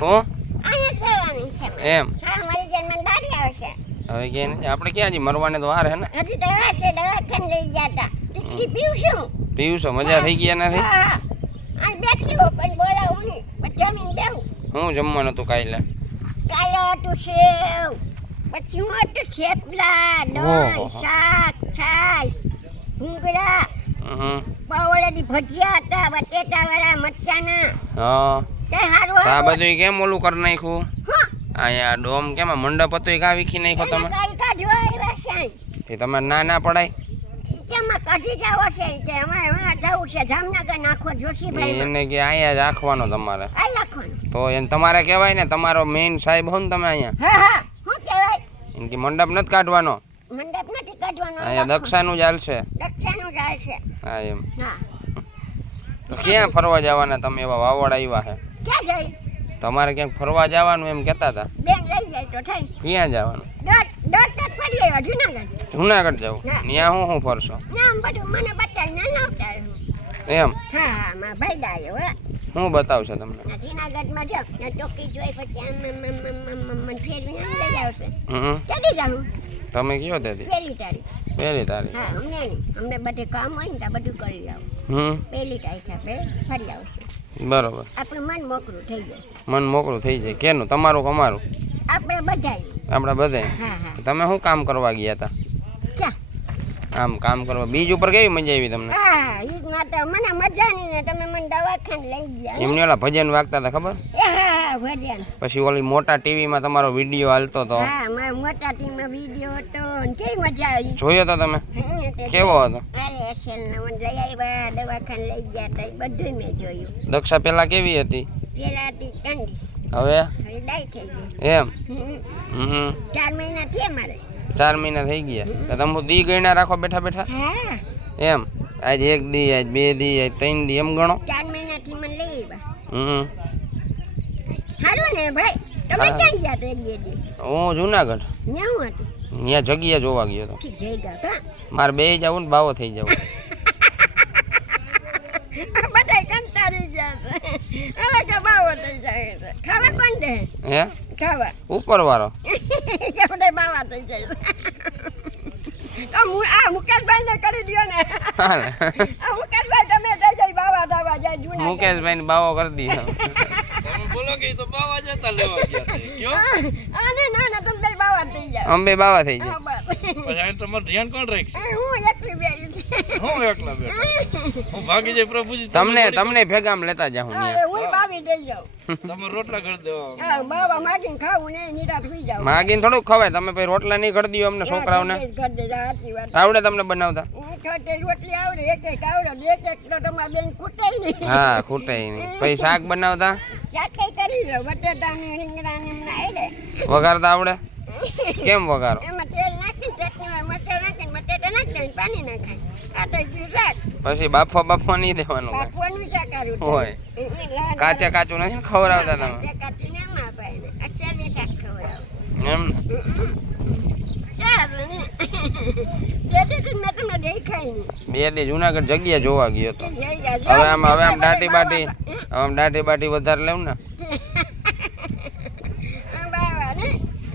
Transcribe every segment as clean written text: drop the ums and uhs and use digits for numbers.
હું અહીંયા જવાની છે એમ હા મારી જન મને દાડી આવશે હવે કે આપણે ક્યાં હજી મરવાને તો વાર હે ને હજી તો આ છે દવાખાને લઈ ગયા હતા ટીકડી પીવશું પીવું છો મજા થઈ ગઈ નથી હા આ બેઠી હો કોઈ બોલાવું નહીં પણ જમીન દેવું હું જમવાનું હતું કાલે કાલે હતું સેવ પછી હું હતું થેપલા દહીં ઓહો. શાક છાશ ભૂંગળા પાવળાની ભજીયા હતા બટેટાવાળા મરચાના હા તે હારું આ હતું બધું કેમ ઓલું કરી નાખ્યું હા અહીંયા ડોમ કેમ આ મંડપ હતો એ કા વીખી નાખ્યો તમે કાઈ કાઢવા આવ્યા છે તે તમે ના પડાય તેમાં કાઢી જાવ છે કે અમારે વાં જવું છે જામનગર નાખો જોશીભાઈ એને કે અહીંયા રાખવાનો તમારે આ લખવાનું તો એને તમારે કહેવાય ને તમારો મેઇન સાહેબ હો ને તમે અહીંયા હા હા શું કહેવાય એને કે મંડપ નથી કાઢવાનો મંડપ નથી કાઢવાનો અહીંયા દક્ષાનું જ હાલશે દક્ષાનું જાય છે હા એમ હા તો ક્યાં ફરવા જવાના તમે એવા વાવડ આવ્યા છે ક્યાં જાય તમારે ક્યાંક ફરવા જવાનું એમ કહેતા હતા બેન લઈ જાય તો થઈ ક્યાં જવાનું દોઢ તક પડી આવ્યા જુનાગઢ જુનાગઢ જવું હા. ત્યાં હું ફરશો નામ બધું મને બતાવીને લાવતા રહ્યું. એમ હા હા મારા ભાઈ દાયો હે હું બતાવશે તમને જુનાગઢમાં જાવ ને ચોકી જોઈ પછી આમ મને ફેરવીને આમ લઈ આવશે હમ ક્યાંથી જાઉં તમે કયો તેથી પહેલી તારીખ પહેલી તારીખ હા અમને નહીં અમને બધે કામ હોય ને ત્યાં બધું કરી આવું પહેલી તારીખે આપણે ફરી આવશું બરોબર આપણું મન મોકળું થઈ જાય મન મોકળું થઈ જાય કેનું તમારું કે અમારું આપણે બધાય આપણે બધે હા હા તમે શું કામ કરવા ગયા હતા ક્યાં આમ કામ કરવા બીજ ઉપર કેવી મજા આવી તમને હા ઈ માટે મને મજા નહીં ને તમે મને દવાખાને લઈ ગયા એમને ઓલા ભજન વાગતા હતા ખબર એ હા હા ભજન પછી ઓલી મોટા ટીવીમાં તમારો વિડીયો હાલતો હતો હા મારા મોટા ટીમમાં વિડીયો હતો ને કેવી મજા આવી જોયો તો તમે કેવો હતો અરે અસલ ને મને લઈ આવ્યા દવાખાને લઈ ગયા હતા એ બધું મેં જોયું દક્ષા પેલા કેવી હતી પેલા હતી કંડી હવે હવે ડાઈ થઈ ગઈ એમ હમ. 4 મહિના થયા મારે 4 મહિના થઈ ગયા તો તમે દી ગણ્યા રાખો બેઠા બેઠા હા એમ આજ 1 દી આજ 2 દી આજ 3 દી એમ ગણો 4 મહિનાથી મને લઈ આવ્યા હમ સારું ને ભાઈ તમે હા. ક્યાં ગયા તો એક બે દી હું જુનાગઢ ન્યા હું હતું ત્યાં જગ્યા જોવા ગયો હતો ઠીક જઈ ગયા કા મારે બે જવું ને બાવો થઈ જવું બધા કંટાળી ગયા છે હવે કે બાવો થઈ જાય છે ખાવા કોણ દે હે ખાવા ઉપર વાળો કે બધા બાવા થઈ જાય તો મુકેશભાઈ ને કરી દો ને હાલે. આ મુકેશભાઈ તમે થઈ જાય બાવા થવા જાય જૂના મુકેશભાઈ ને બાવો કરી દીધો બોલો કે તો બાવા જતા લેવા ગયા તે કયો આને ના ના તમે બે બાવા થઈ જાય અંબે બાવા થઈ જાય હા બસ પછી આ તમારું ધ્યાન કોણ રાખશે હું એકલી બેઠી છું હું એકલા બેઠો હું ભાગી જાય પ્રભુજી તમને ભેગામ લેતા જાઉં હા ત્યાં હું બાવી થઈ જાઉં તમે રોટલા કરી દેવા હા બાવા માગીને ખાવું ને નિરાત હોઈ જાવ માગીને થોડુંક ખવાય તમે પછી રોટલા નહીં કરી દો અમને છોકરાઓને આવડે તમને બનાવતા રોટલી આવડે એક એક આવડે એક તો તમારે બેન કૂટાય નહીં હા ખૂટે નહીં પછી શાક બનાવતા શાક કઈ કરી લો બટેટા ને રીંગણા ને એમને આવડે વઘારતા આવડે કેમ વઘારો એમાં તેલ નાખીને ચટણી મરચાં નાખીને બટેટા નાખી દઈને પાણી નાખાય આ તો ગયું શાક પછી બાફવા નહીં દેવાનું કાંઈ. બાફવાનું શાક આરું હોય કાચે કાચું નથી ને ખવડાવતા તમે કાચું એમ અપાય ને અચારનું શાક ખવડાવું એમ ચાલો ને બે દિન મેં તમને દેખાય નહીં 2 દી જુનાગઢ જગ્યા જોવા ગયો હતો જઈ ગયા હવે આમ દાટી બાટી વધારે લેવું ને બાવા ને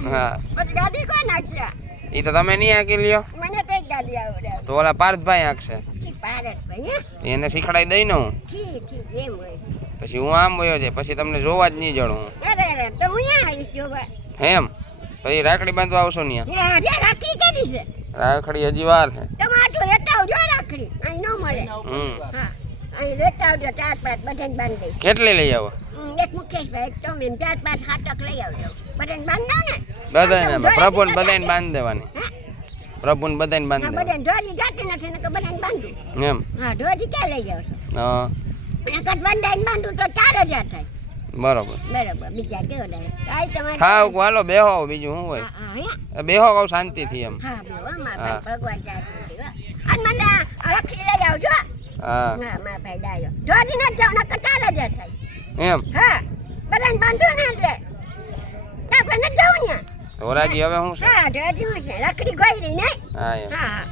હા પછી ગાડી કોણ નાખશે એ તો તમે નહીં આંકી લ્યો મને તો એક ગાડી આવડે તો ઓલા પાર્થભાઈ આંકશે ઠીક ભારતભાઈ હે એને શીખડાઈ દઈ ને હું ઠીક ઠીક એમ હોય પછી હું આમ વયો જાય પછી તમને જોવા જ નહીં જણું હું અરે અરે તો હું અહીંયા આવીશ જોવા એમ પછી રાખડી બાંધવા આવશો ને હે રાખડી કેદી છે રાખડી હજી વાર છે ટમાટો લેતા આવજો રાખડી અહીં ન મળે હા અહીં લેતા આવજો 4-5 બધાને બાંધી દઈશ કેટલી લઈ આવો એક મુકેશભાઈ એક તમે 4-5 હાટક લઈ આવજો બધાને બાંધો ને બધાને પ્રભુને બધાને બાંધી દેવાની પ્રભુને બધાને હા બાંધી દેવાની બધાને ઢોલી જાતી નથી ને કે બધાને બાંધું એમ હા ઢોલી ક્યાં લઈ જાવ હા એક જ બંધાઈને બાંધું તો 4000 થાય બરોબર બરાબર બીજા કેવો ડાય કાઈ તમારે ખાવ હાલો બેહો બીજું શું હોય હા હા બેહો કહું શાંતિથી એમ હા બેવા હા. મારા ભગવાન જાતી દેવા અને મને રાખડી લઈ આવજો હા હા મારા ભાઈ ડાયો ઢોલી ન જાવ ને કે 4000 થાય એમ હા બધાને બાંધો ને એટલે આપણે ન જાવ ને ધોરાજી હવે શું છે હા ઢોલી હું છે રાખડી ગોઈ રહી ને હા એમ હા હા